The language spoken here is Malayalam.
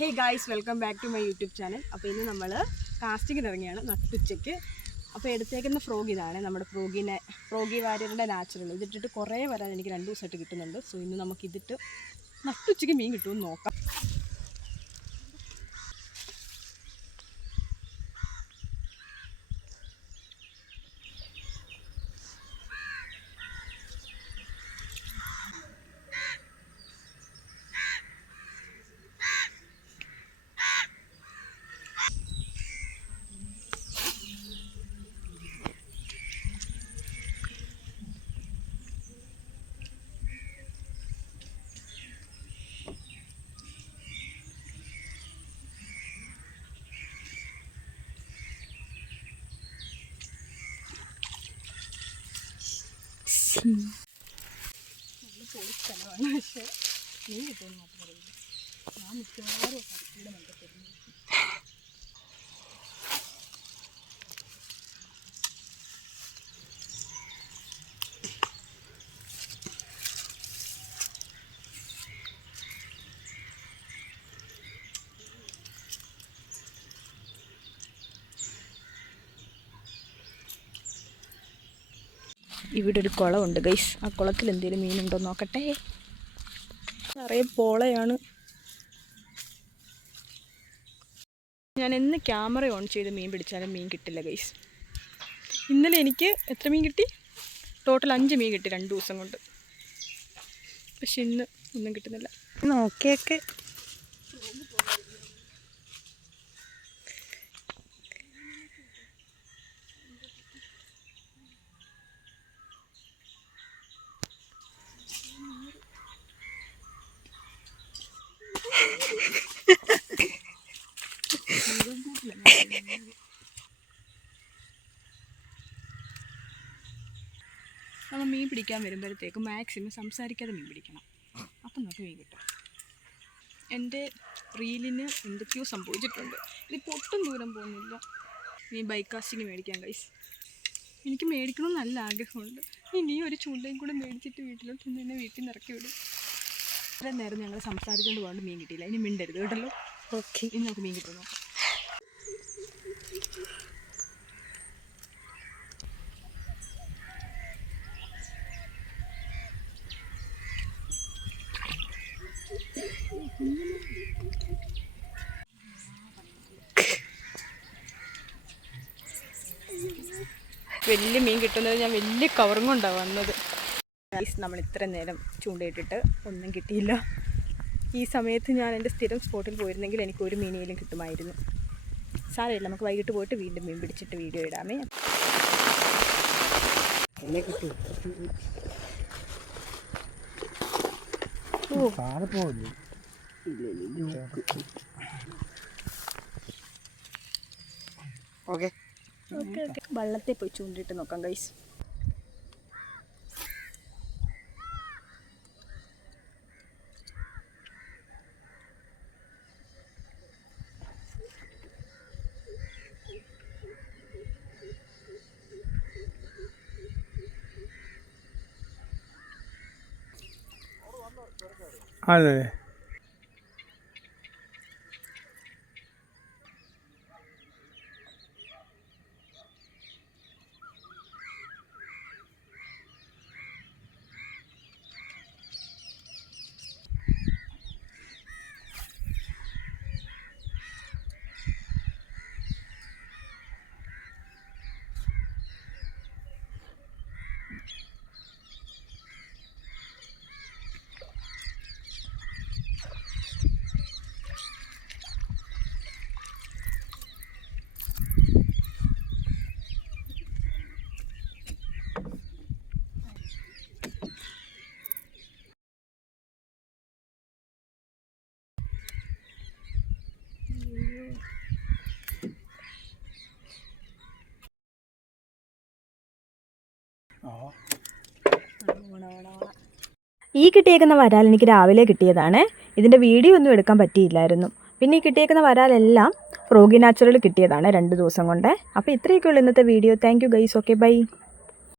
Hey guys welcome back to my YouTube channel അപ്പോൾ ഇന്ന് നമ്മൾ കാസ്റ്റിങ്ങിന് ഇറങ്ങിയാണ് നട്ടുച്ചയ്ക്ക്. അപ്പോൾ എടുത്തേക്കുന്ന ഫ്രോഗ് ഇതാണ് നമ്മുടെ ഫ്രോഗിനെ ഫ്രോഗി വാര്യറിന്റെ നാച്ചുറൽ ഇതിട്ടിട്ട് കുറേ വരാൻ എനിക്ക് രണ്ട് ദിവസമായിട്ട് കിട്ടുന്നുണ്ട്. സോ ഇന്ന് നമുക്കിതിട്ട് നട്ടുച്ചയ്ക്ക് മീൻ കിട്ടുമെന്ന് നോക്കാം. പക്ഷേ മീൻ കിട്ടുമെന്ന് മാത്രം അറിയില്ല ഞാൻ മിക്കവാറും ഇവിടെ ഒരു കുളമുണ്ട് ഗൈസ് ആ കുളത്തിൽ എന്തെങ്കിലും മീനുണ്ടോ നോക്കട്ടെ. നിറയെ പോളയാണ്. ഞാൻ എന്ന് ക്യാമറ ഓൺ ചെയ്ത് മീൻ പിടിച്ചാലും മീൻ കിട്ടില്ല ഗൈസ് ഇന്നലെ എനിക്ക് എത്ര മീൻ കിട്ടി? ടോട്ടൽ അഞ്ച് മീൻ കിട്ടി രണ്ട് ദിവസം കൊണ്ട്. പക്ഷെ ഇന്ന് ഒന്നും കിട്ടുന്നില്ല. നോക്കിയൊക്കെ നമ്മൾ മീൻ പിടിക്കാൻ വരുമ്പോഴത്തേക്ക് മാക്സിമം സംസാരിക്കാതെ മീൻ പിടിക്കണം. അപ്പം നമുക്ക് മീൻ കിട്ടും. എന്റെ റീലിന് എന്തൊക്കെയോ സംഭവിച്ചിട്ടുണ്ട്. ഇതിപ്പോൾ ഒട്ടും ദൂരം പോകുന്നില്ല. നീ ബൈക്ക് കാസ്റ്റിങ് മേടിക്കാൻ കൈസ് എനിക്ക് മേടിക്കണം നല്ല ആഗ്രഹമുണ്ട്. ഇനി ഒരു ചൂണ്ടയും കൂടെ മേടിച്ചിട്ട് വീട്ടിലോട്ട് ഒന്ന് എന്നെ വീട്ടിൽ നിന്ന് ഇറക്കി വിടും. ഇത്രയും നേരം ഞങ്ങൾ സംസാരിച്ചുകൊണ്ട് പോകാണ്ട് മീൻ കിട്ടിയില്ല. ഇനി മിണ്ടരുത് കേട്ടല്ലോ? ഓക്കെ ഇനി നമുക്ക് മീൻ കിട്ടുന്നു? വലിയ മീൻ കിട്ടുന്നത് ഞാൻ വലിയ കവറും കൊണ്ടാണ് വന്നത്. നമ്മൾ ഇത്ര നേരം ചൂണ്ടയിട്ടിട്ട് ഒന്നും കിട്ടിയില്ല. ഈ സമയത്ത് ഞാൻ എന്റെ സ്ഥിരം സ്പോട്ടിൽ പോയിരുന്നെങ്കിൽ എനിക്ക് ഒരു മീനെങ്കിലും കിട്ടുമായിരുന്നു. സാരമില്ല നമുക്ക് വൈകിട്ട് പോയിട്ട് വീണ്ടും മീൻ പിടിച്ചിട്ട് വീഡിയോ ഇടാമേ. പോകില്ലേ ഓക്കെ. Okay okay. വള്ളത്തിൽ പോയി ചൂണ്ടിട്ട് നോക്കാം ഗൈസ് അതെ. ഈ കിട്ടിയേക്കുന്ന വരാൽ എനിക്ക് രാവിലെ കിട്ടിയതാണ്. ഇതിന്റെ വീഡിയോ ഒന്നും എടുക്കാൻ പറ്റിയില്ലായിരുന്നു. പിന്നെ ഈ കിട്ടിയേക്കുന്ന വരാലെല്ലാം റോഗി നാച്ചുറൽ കിട്ടിയതാണ് രണ്ട് ദിവസം കൊണ്ട്. അപ്പോൾ ഇത്രയൊക്കെയുള്ളൂ ഇന്നത്തെ video. Thank you guys okay bye